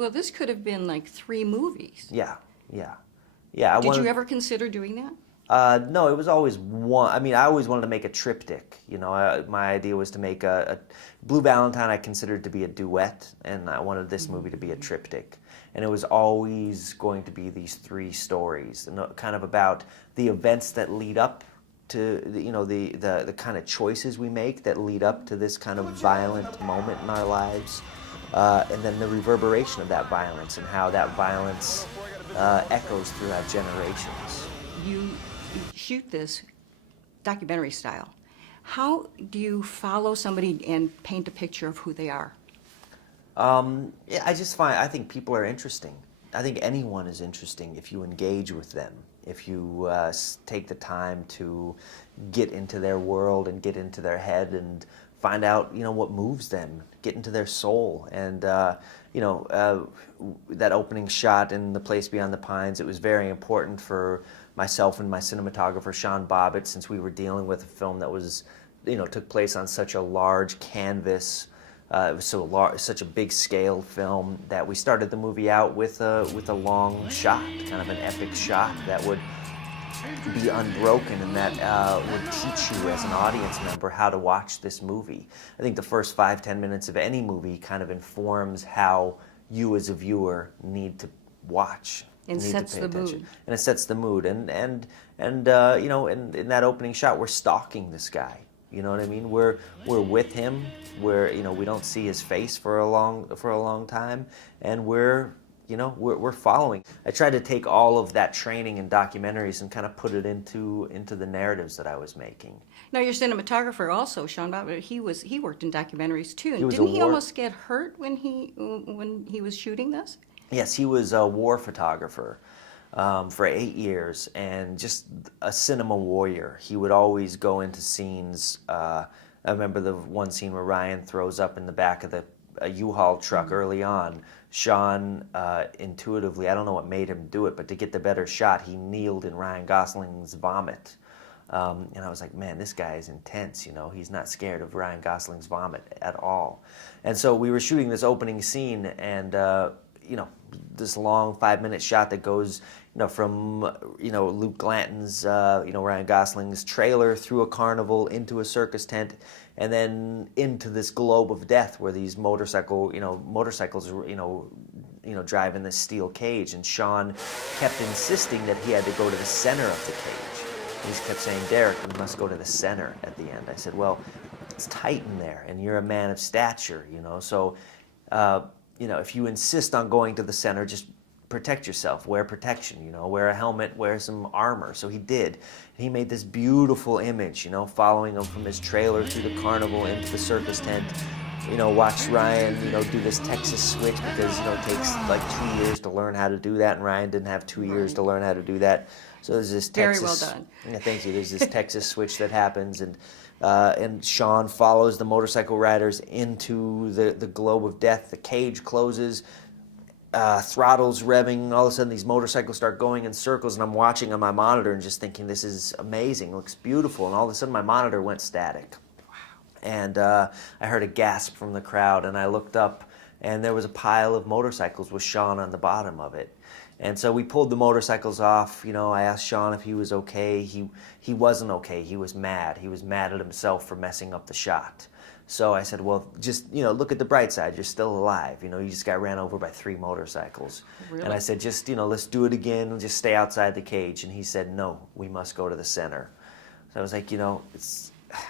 well, this could have been like 3 movies. Yeah, yeah, yeah. Did you ever consider doing that? No, it was always one. I mean, I always wanted to make a triptych. You know, my idea was to make a Blue Valentine. I considered to be a duet, and I wanted this movie to be a triptych. And it was always going to be these 3 stories, and kind of about the events that lead up to the kind of choices we make that lead up to this kind of violent moment in our lives, and then the reverberation of that violence and how that violence echoes throughout generations. You shoot this documentary style. How do you follow somebody and paint a picture of who they are? Yeah, I think people are interesting. I think anyone is interesting if you engage with them, if you take the time to get into their world and get into their head and find out, what moves them, get into their soul. And, that opening shot in The Place Beyond the Pines, it was very important for myself and my cinematographer, Sean Bobbitt, since we were dealing with a film that was, took place on such a large canvas. It was such a big scale film that we started the movie out with a long shot, kind of an epic shot that would be unbroken and that would teach you as an audience member how to watch this movie. I think the first 5-10 minutes of any movie kind of informs how you as a viewer need to watch. And sets the mood. And it sets the mood. And in that opening shot, we're stalking this guy. You know what I mean? We're with him. We don't see his face for a long time, and we're following. I tried to take all of that training in documentaries and kind of put it into the narratives that I was making. Now, your cinematographer also, Sean Bobbitt, he worked in documentaries too. And He didn't he almost get hurt when he was shooting this? Yes, he was a war photographer for 8 years and just a cinema warrior. He would always go into scenes. I remember the one scene where Ryan throws up in the back of a U-Haul truck early on. Sean intuitively, I don't know what made him do it, but to get the better shot, he kneeled in Ryan Gosling's vomit. And I was like, man, this guy is intense, He's not scared of Ryan Gosling's vomit at all. And so we were shooting this opening scene, and this long 5-minute shot that goes, from Luke Glanton's, Ryan Gosling's trailer through a carnival into a circus tent, and then into this globe of death where these motorcycles, drive in this steel cage. And Sean kept insisting that he had to go to the center of the cage. He kept saying, Derek, we must go to the center at the end. I said, well, it's tight in there, and you're a man of stature, so. If you insist on going to the center, just protect yourself, wear protection, wear a helmet, wear some armor. So he did. He made this beautiful image, following him from his trailer through the carnival into the circus tent. Watch Ryan, do this Texas switch because, it takes like 2 years to learn how to do that, and Ryan didn't have 2 years to learn how to do that. So there's this Texas... Very well done. Yeah, thank you. There's this Texas switch that happens, and Sean follows the motorcycle riders into the globe of death. The cage closes, throttles revving. All of a sudden, these motorcycles start going in circles, and I'm watching on my monitor and just thinking, this is amazing, looks beautiful. And all of a sudden, my monitor went static. Wow. And I heard a gasp from the crowd, and I looked up, and there was a pile of motorcycles with Sean on the bottom of it. And so we pulled the motorcycles off. I asked Sean if he was okay. He wasn't okay. He was mad. He was mad at himself for messing up the shot. So I said, well, just, look at the bright side. You're still alive. You just got ran over by 3 motorcycles. Really? And I said, just, let's do it again. Just stay outside the cage. And he said, no, we must go to the center. So I was like,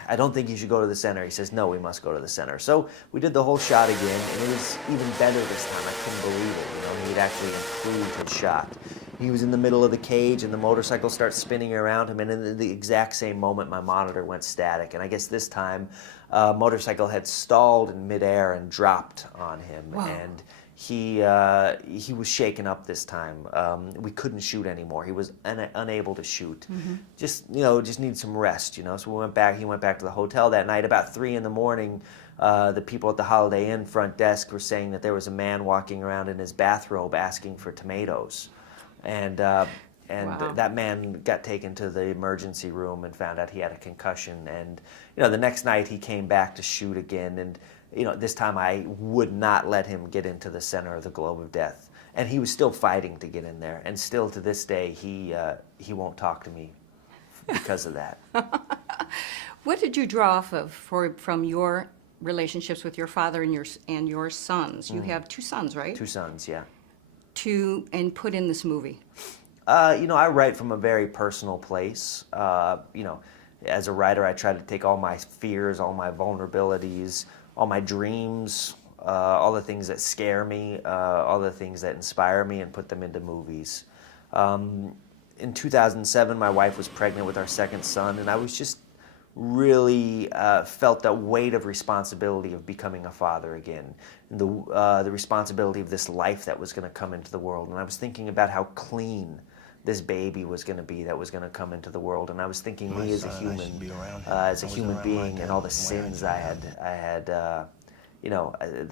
I don't think you should go to the center. He says, no, we must go to the center. So we did the whole shot again, and it was even better this time. I couldn't believe it. He'd actually improved his shot. He was in the middle of the cage, and the motorcycle starts spinning around him, and in the exact same moment, my monitor went static. And I guess this time, motorcycle had stalled in midair and dropped on him. Wow. And he was shaken up this time. We couldn't shoot anymore. He was unable to shoot. Mm-hmm. Just needed some rest. So we went back. He went back to the hotel that night. About 3 in the morning, the people at the Holiday Inn front desk were saying that there was a man walking around in his bathrobe asking for tomatoes, and wow. That man got taken to the emergency room and found out he had a concussion. And the next night he came back to shoot again, and this time I would not let him get into the center of the globe of death. And he was still fighting to get in there. And still to this day, he won't talk to me because of that. What did you draw off of from your relationships with your father and your sons? You have 2 sons, right? 2 sons, yeah. And put in this movie. I write from a very personal place. As a writer, I try to take all my fears, all my vulnerabilities, all my dreams, all the things that scare me, all the things that inspire me, and put them into movies. In 2007, my wife was pregnant with our 2nd son, and I was just really felt that weight of responsibility of becoming a father again, and the responsibility of this life that was going to come into the world. And I was thinking about how clean this baby was going to be that was going to come into the world. And I was thinking, me as a human being, and all the sins I had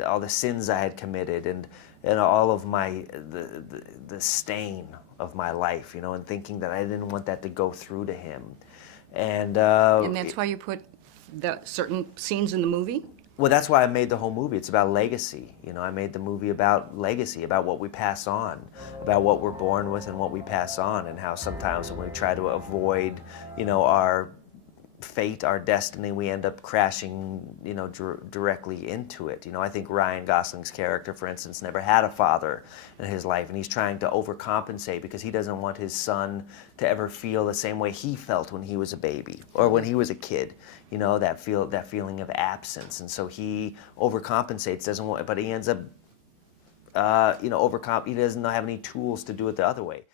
all the sins I had committed, and all of the stain of my life, and thinking that I didn't want that to go through to him. And that's why you put the certain scenes in the movie? Well, that's why I made the whole movie. It's about legacy. I made the movie about legacy, about what we pass on, about what we're born with and what we pass on, and how sometimes when we try to avoid, our fate, our destiny, we end up crashing, directly into it. I think Ryan Gosling's character, for instance, never had a father in his life, and he's trying to overcompensate because he doesn't want his son to ever feel the same way he felt when he was a baby or when he was a kid. That feeling of absence, and so he overcompensates, doesn't want, but he ends up, he doesn't have any tools to do it the other way.